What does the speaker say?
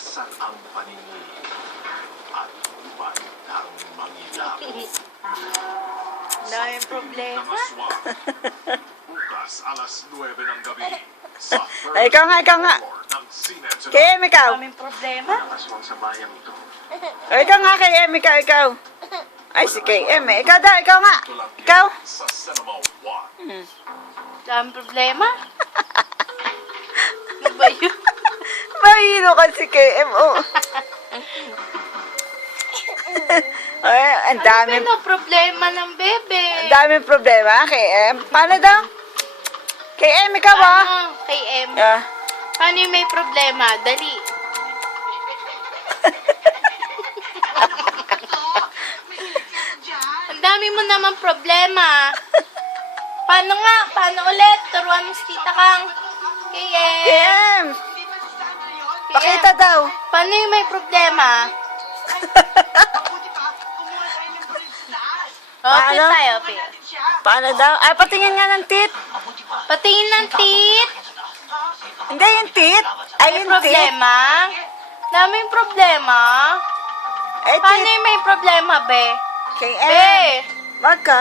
Asan ang paningin at bandang mangilabot? Daming problema. Namaswak. Bukas alas 9 ng gabi sa Ay, ikaw nga, ikaw nga. floor ng Sinet. KM, ikaw. Daming problema. Nakaswang sa bayang ito. Ay, ikaw nga, KM, ikaw. Ay, si KM eh. Ikaw daw, ikaw nga. Ito lang Ikaw. sa Cinema One. Daming problema. Ano ba yun? Mahino ka si KM, oh. Ay, ang daming, Ano problema ng bebe? ang daming problema, KM. Paano daw? KM, ikaw ah. Paano, KM? Ah. Paano yung may problema? Dali. Ang dami mo naman problema. Paano nga? Paano ulit? Turuan mo si Tita Kang. KM. KM, pakita daw. Paano yung may problema? Okay Paano? tayo, Pia. Paano daw? Ay, patingin nga ng tit. Patingin ng tit. Hindi, yung tit. Ay, May yung tit. problema? Daming problema? Ay, Paano tit. yung may problema, be? KM. Be! Wag ka.